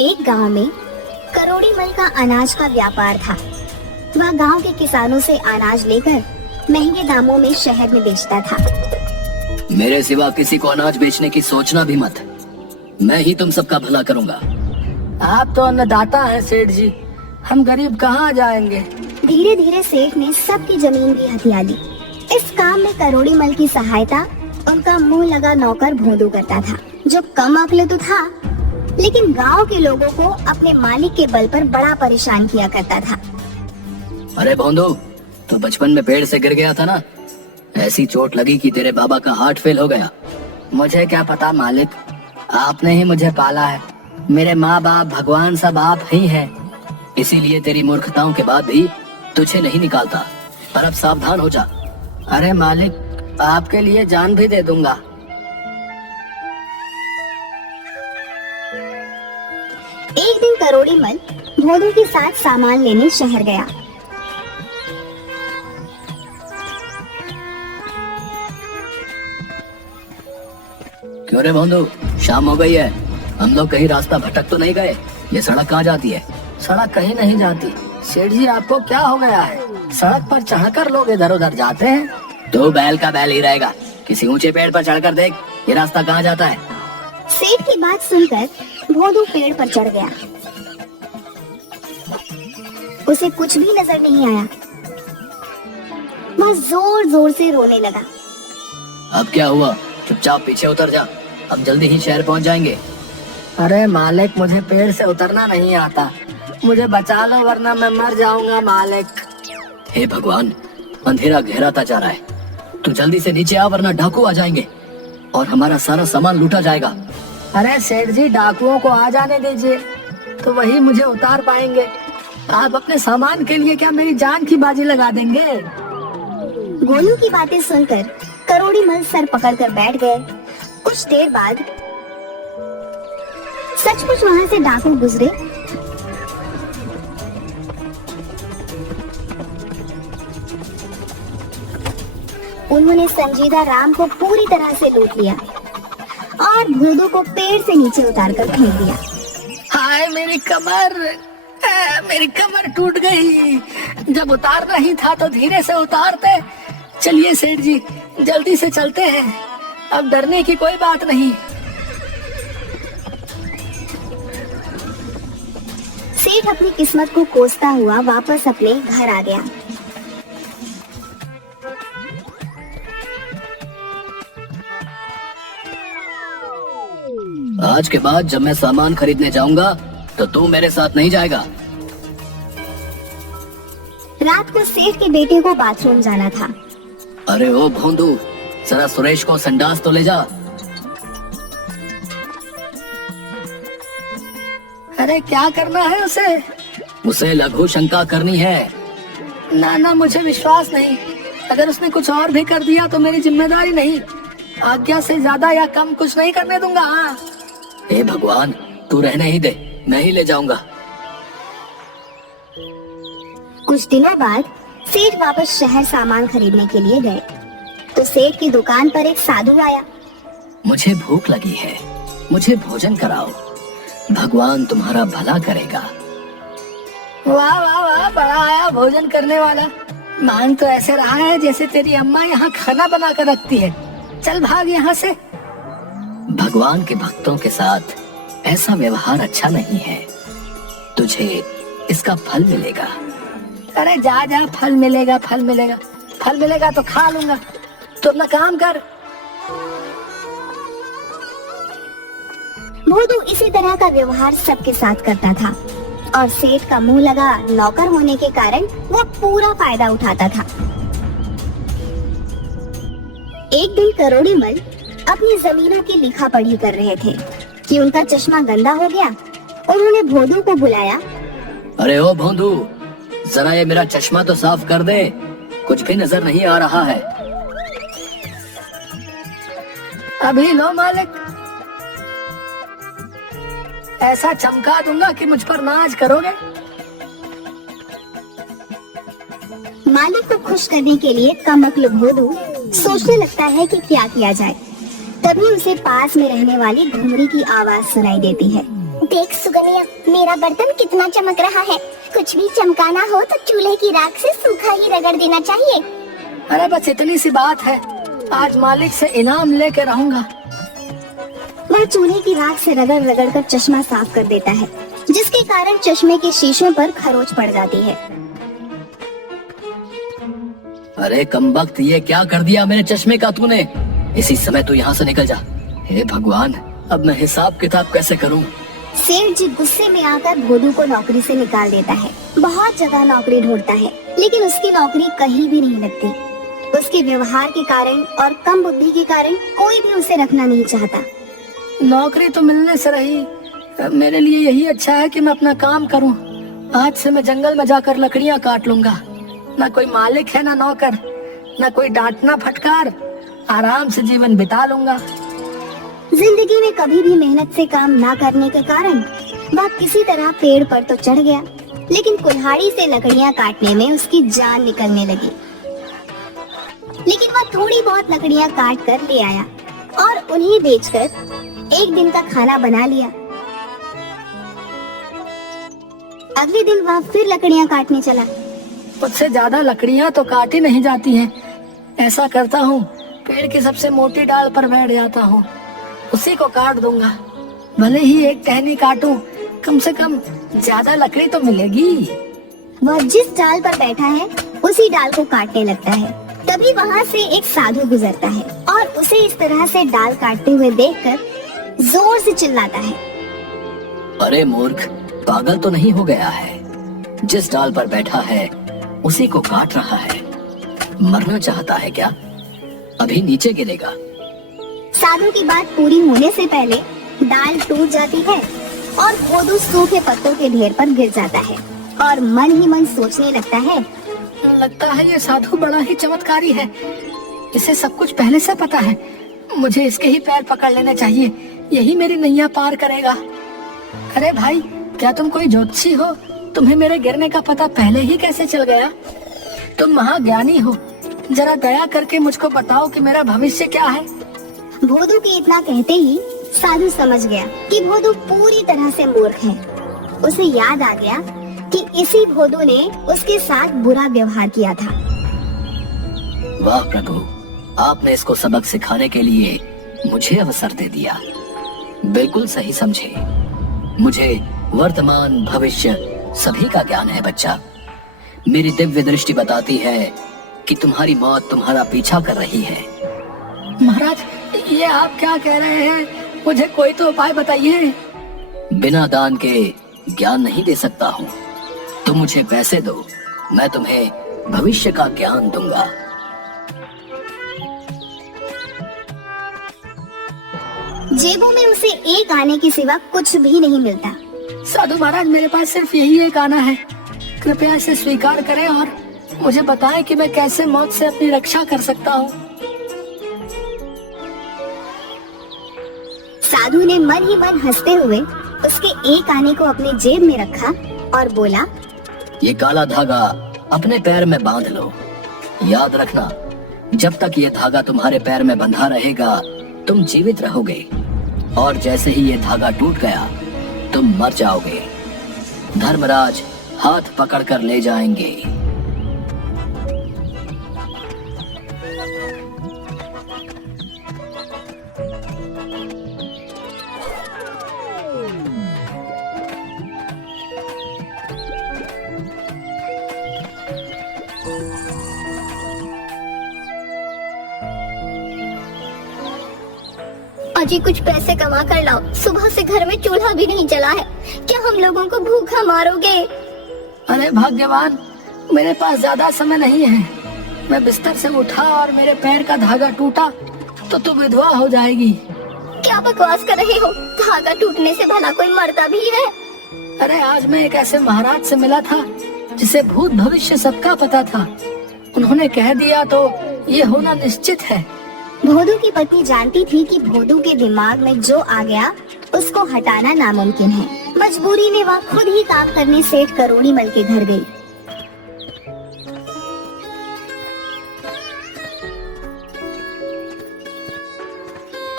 एक गांव में करोड़ी मल का अनाज का व्यापार था। वह गांव के किसानों से अनाज लेकर महंगे दामों में शहर में बेचता था। मेरे सिवा किसी को अनाज बेचने की सोचना भी मत। मैं ही तुम सबका भला करूंगा। आप तो अन्नदाता हैं सेठ जी, हम गरीब कहाँ जाएंगे। धीरे धीरे सेठ ने सबकी जमीन भी हथिया ली। इस काम में करोड़ी मल की सहायता उनका मुंह लगा नौकर भोंदू करता था, जो कम अक्ल तो था लेकिन गांव के लोगों को अपने मालिक के बल पर बड़ा परेशान किया करता था। अरे भोंदू, तो बचपन में पेड़ से गिर गया था ना, ऐसी चोट लगी कि तेरे बाबा का हार्ट फेल हो गया। मुझे क्या पता मालिक, आपने ही मुझे पाला है। मेरे माँ बाप भगवान सब आप ही हैं। इसीलिए तेरी मूर्खताओं के बाद भी तुझे नहीं निकालता। पर अब सावधान हो जा। अरे मालिक, आपके लिए जान भी दे दूंगा। एक दिन करोड़ी मल भोंदू के साथ सामान लेने शहर गया। क्यों रे भोंदू, शाम हो गई है, हम लोग कहीं रास्ता भटक तो नहीं गए? ये सड़क कहाँ जाती है? सड़क कहीं नहीं जाती। सेठ जी, आपको क्या हो गया है? सड़क पर चढ़कर लोग इधर उधर जाते हैं। तो बैल का बैल ही रहेगा। किसी ऊंचे पेड़ पर चढ़कर देख, ये रास्ता कहाँ जाता है। सेठ की बात सुनकर भोंदू पेड़ पर चढ़ गया। उसे कुछ भी नजर नहीं आया। वह जोर जोर से रोने लगा। अब क्या हुआ? चुपचाप पीछे उतर जा, हम जल्दी ही शहर पहुंच जाएंगे। अरे मालिक, मुझे पेड़ से उतरना नहीं आता। मुझे बचा लो वरना मैं मर जाऊंगा मालिक। हे भगवान, अंधेरा गहराता जा रहा है। तू जल्दी से नीचे आ वरना डाकू आ जाएंगे और हमारा सारा सामान लूटा जाएगा। अरे सेठ जी, डाकुओं को आ जाने दीजिए, तो वही मुझे उतार पाएंगे। आप अपने सामान के लिए क्या मेरी जान की बाजी लगा देंगे? गोलू की बातें सुनकर करोड़ी मल सर पकड़कर बैठ गए। कुछ देर बाद सचमुच वहां से डाकू गुजरे। उन्होंने संजीदा राम को पूरी तरह से लूट लिया और भोंदू को पेड़ से नीचे उतारकर फेंक दिया। हाय मेरी कमर, मेरी कमर टूट गई। जब उतारना ही था तो धीरे से उतारते। चलिए सेठ जी, जल्दी से चलते हैं। अब डरने की कोई बात नहीं। सेठ अपनी किस्मत को कोसता हुआ वापस अपने घर आ गया। आज के बाद जब मैं सामान खरीदने जाऊंगा तो तू मेरे साथ नहीं जाएगा। रात को सेठ के बेटे को बाथरूम जाना था। अरे ओ भोंदू, जरा सुरेश को संडास तो ले जा। अरे क्या करना है उसे? उसे लघु शंका करनी है। ना ना, मुझे विश्वास नहीं। अगर उसने कुछ और भी कर दिया तो मेरी जिम्मेदारी नहीं। आज्ञा से ज्यादा या कम कुछ नहीं करने दूंगा। हाँ। हे भगवान, तू रहने ही दे, मैं ही ले जाऊंगा। कुछ दिनों बाद सेठ वापस शहर सामान खरीदने के लिए गए तो सेठ की दुकान पर एक साधु आया। मुझे भूख लगी है, मुझे भोजन कराओ, भगवान तुम्हारा भला करेगा। वाह वाह वाह, बड़ा आया भोजन करने वाला। मान तो ऐसे रहा है जैसे तेरी अम्मा यहाँ खाना बना कर रखती है। चल भाग यहाँ से। भगवान के भक्तों के साथ ऐसा व्यवहार अच्छा नहीं है। तुझे इसका फल मिलेगा। अरे जा जा, फल मिलेगा, फल मिलेगा, फल मिलेगा तो खा लूंगा। तो अपना काम कर। भोंदू इसी तरह का व्यवहार सबके साथ करता था और सेठ का मुंह लगा नौकर होने के कारण वह पूरा फायदा उठाता था। एक दिन करोड़ी मल अपनी जमीनों की लिखा पढ़ी कर रहे थे कि उनका चश्मा गंदा हो गया। उन्होंने भोंदू को बुलाया। अरे ओ भोंदू, जरा ये मेरा चश्मा तो साफ कर दे, कुछ भी नजर नहीं आ रहा है। अभी लो मालिक। ऐसा चमका दूंगा कि मुझ पर नाज करोगे। मालिक को खुश करने के लिए कमअक्ल भोंदू सोचने लगता है कि क्या किया जाए। तभी उसे पास में रहने वाली घुमरी की आवाज सुनाई देती है। देख सुगनिया, मेरा बर्तन कितना चमक रहा है। कुछ भी चमकाना हो तो चूल्हे की राख से सूखा ही रगड़ देना चाहिए। अरे बस इतनी सी बात है, आज मालिक से इनाम लेके रहूंगा। वह चूल्हे की राख से रगड़ रगड़ कर चश्मा साफ कर देता है, जिसके कारण चश्मे के शीशों पर खरोच पड़ जाती है। अरे कमबख्त, ये क्या कर दिया मेरे चश्मे का तूने? इसी समय तू यहाँ से निकल जा। हे भगवान, अब मैं हिसाब किताब कैसे करूँ? सेठ जी गुस्से में आकर भोदू को नौकरी से निकाल देता है। बहुत जगह नौकरी ढूंढता है, लेकिन उसकी नौकरी कहीं भी नहीं लगती। उसके व्यवहार के कारण और कम बुद्धि के कारण कोई भी उसे रखना नहीं चाहता। नौकरी तो मिलने से रही, मेरे लिए यही अच्छा है कि मैं अपना काम करूं। आज से मैं जंगल में जाकर लकड़ियां काट लूंगा। ना कोई मालिक है ना नौकर, ना कोई डांटना फटकार, आराम से जीवन बिता लूंगा। जिंदगी में कभी भी मेहनत से काम ना करने के कारण वह किसी तरह पेड़ पर तो चढ़ गया, लेकिन कुल्हाड़ी से लकड़ियां काटने में उसकी जान निकलने लगी। लेकिन वह थोड़ी बहुत लकड़ियां काट कर ले आया और उन्हें बेचकर एक दिन का खाना बना लिया। अगले दिन वह फिर लकड़ियां काटने चला। मुझसे ज्यादा लकड़ियां तो काटी नहीं जाती हैं। ऐसा करता हूँ, पेड़ की सबसे मोटी डाल पर बैठ जाता हूँ, उसी को काट दूंगा। भले ही एक टहनी काटूं, कम से कम ज्यादा लकड़ी तो मिलेगी। वह जिस डाल पर बैठा है उसी डाल को काटने लगता है। तभी वहाँ से एक साधु गुजरता है और उसे इस तरह से डाल काटते हुए देखकर जोर से चिल्लाता है। अरे मूर्ख, पागल तो नहीं हो गया है? जिस डाल पर बैठा है उसी को काट रहा है। मरना चाहता है क्या? अभी नीचे गिरेगा। साधु की बात पूरी होने से पहले डाल टूट जाती है और भोदू सूखे पत्तों के ढेर पर गिर जाता है और मन ही मन सोचने लगता है, लगता है ये साधु बड़ा ही चमत्कारी है। इसे सब कुछ पहले से पता है। मुझे इसके ही पैर पकड़ लेने चाहिए, यही मेरी नैया पार करेगा। अरे भाई, क्या तुम कोई ज्योतिषी हो? तुम्हें मेरे गिरने का पता पहले ही कैसे चल गया? तुम महाज्ञानी हो, जरा दया करके मुझको बताओ कि मेरा भविष्य क्या है। भोदू के इतना कहते ही साधु समझ गया कि भोदू पूरी तरह से मूर्ख है। उसे याद आ गया कि इसी भोदू ने उसके साथ बुरा व्यवहार किया था। वाह प्रभु, आपने इसको सबक सिखाने के लिए मुझे अवसर दे दिया। बिल्कुल सही समझे। मुझे वर्तमान भविष्य सभी का ज्ञान है बच्चा। मेरी दिव्य दृष्टि बताती है कि तुम्हारी मौत तुम्हारा पीछा कर रही है। महाराज, ये आप क्या कह रहे हैं? मुझे कोई तो उपाय बताइए। बिना दान के ज्ञान नहीं दे सकता हूँ। तुम मुझे पैसे दो, मैं तुम्हें भविष्य का ज्ञान दूंगा। जेबों में उसे एक आने के सिवा कुछ भी नहीं मिलता। साधु महाराज, मेरे पास सिर्फ यही एक आना है। कृपया इसे स्वीकार करें और मुझे बताएं कि मैं कैसे मौत से अपनी रक्षा कर सकता हूँ। साधु ने मन ही मन हंसते हुए उसके एक आने को अपने जेब में रखा और बोला, ये काला धागा अपने पैर में बांध लो। याद रखना, जब तक ये धागा तुम्हारे पैर में बंधा रहेगा तुम जीवित रहोगे, और जैसे ही ये धागा टूट गया तुम मर जाओगे। धर्मराज हाथ पकड़कर ले जाएंगे। अजी, कुछ पैसे कमा कर लाओ। सुबह से घर में चूल्हा भी नहीं जला है। क्या हम लोगों को भूखा मारोगे? अरे भाग्यवान, मेरे पास ज्यादा समय नहीं है। मैं बिस्तर से उठा और मेरे पैर का धागा टूटा तो तू विधवा हो जाएगी। क्या बकवास कर रहे हो? धागा टूटने से भला कोई मरता भी है? अरे आज मैं एक ऐसे महाराज से मिला था जिसे भूत भविष्य सबका पता था। उन्होंने कह दिया तो ये होना निश्चित है। भोदू की पत्नी जानती थी कि भोदू के दिमाग में जो आ गया उसको हटाना नामुमकिन है। मजबूरी में वह खुद ही काम करने सेठ करोड़ी मल के घर गई।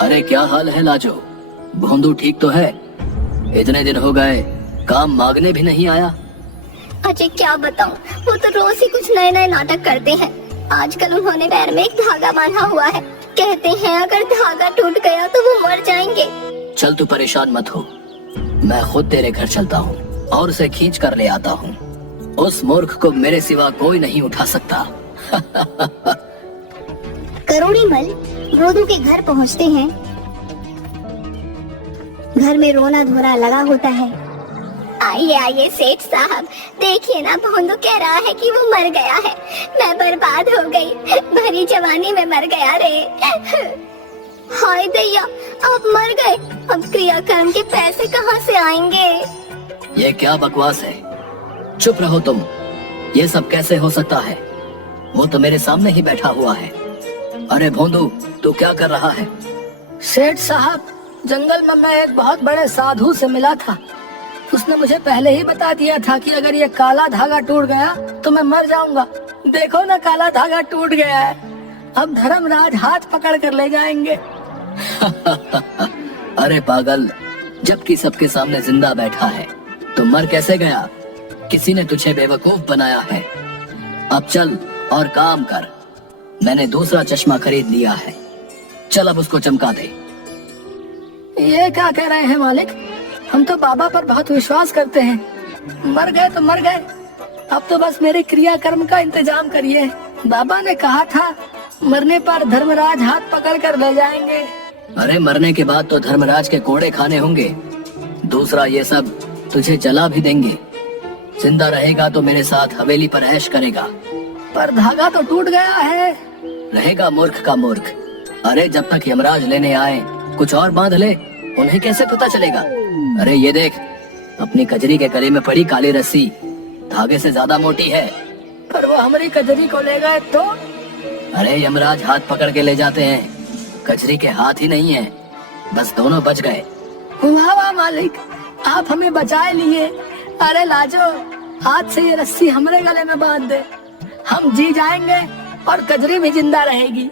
अरे क्या हाल है लाजो? भोंदू ठीक तो है? इतने दिन हो गए, काम मांगने भी नहीं आया। अजय क्या बताऊं, वो तो रोज ही कुछ नए नए नाटक करते हैं। आजकल उन्होंने पैर में एक धागा बांधा हुआ है। कहते हैं अगर धागा टूट गया तो वो मर जाएंगे। चल तू परेशान मत हो, मैं खुद तेरे घर चलता हूँ और उसे खींच कर ले आता हूँ। उस मूर्ख को मेरे सिवा कोई नहीं उठा सकता। करोड़ी मल भोंदू के घर पहुंचते हैं। घर में रोना धोना लगा होता है। आइए आइए सेठ साहब, देखिए ना भोंदू कह रहा है कि वो मर गया है। मैं बर्बाद हो गई, भरी जवानी में मर गया रे। हाय दैया, आप मर गए, अब क्रियाकर्म के पैसे कहाँ से आएंगे? ये क्या बकवास है, चुप रहो तुम। ये सब कैसे हो सकता है? वो तो मेरे सामने ही बैठा हुआ है। अरे भोंदू, तू क्या कर रहा है? सेठ साहब, जंगल में मैं एक बहुत बड़े साधु से मिला था। उसने मुझे पहले ही बता दिया था कि अगर ये काला धागा टूट गया तो मैं मर जाऊंगा। देखो ना, काला धागा टूट गया है। अब धर्मराज हाथ पकड़ कर ले जाएंगे। अरे पागल, जबकि सबके सामने जिंदा बैठा है तो मर कैसे गया? किसी ने तुझे बेवकूफ बनाया है। अब चल और काम कर, मैंने दूसरा चश्मा खरीद लिया है। चल अब उसको चमका दे। ये क्या कह रहे हैं मालिक? हम तो बाबा पर बहुत विश्वास करते हैं। मर गए तो मर गए, अब तो बस मेरे क्रियाकर्म का इंतजाम करिए। बाबा ने कहा था मरने पर धर्मराज हाथ पकड़ कर ले जाएंगे। अरे मरने के बाद तो धर्मराज के कोड़े खाने होंगे। दूसरा ये सब तुझे जला भी देंगे। जिंदा रहेगा तो मेरे साथ हवेली पर ऐश करेगा। पर धागा तो टूट गया है। रहेगा मूर्ख का मूर्ख। अरे जब तक यमराज लेने आए कुछ और बांध ले, उन्हें कैसे पता चलेगा? अरे ये देख, अपनी कजरी के गले में पड़ी काली रस्सी धागे से ज्यादा मोटी है। पर वो हमारी कजरी को ले गए तो? अरे यमराज हाथ पकड़ के ले जाते हैं, कजरी के हाथ ही नहीं है। बस दोनों बच गए। वाह वाह मालिक, आप हमें बचाए लिए। अरे लाजो, हाथ से ये रस्सी हमारे गले में बांध दे, हम जी जाएंगे और कजरी भी जिंदा रहेगी।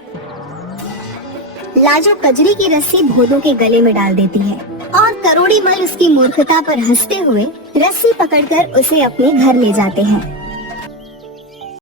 लाजो कजरी की रस्सी भोंदू के गले में डाल देती है और करोड़ी मल उसकी मूर्खता पर हंसते हुए रस्सी पकड़कर उसे अपने घर ले जाते हैं।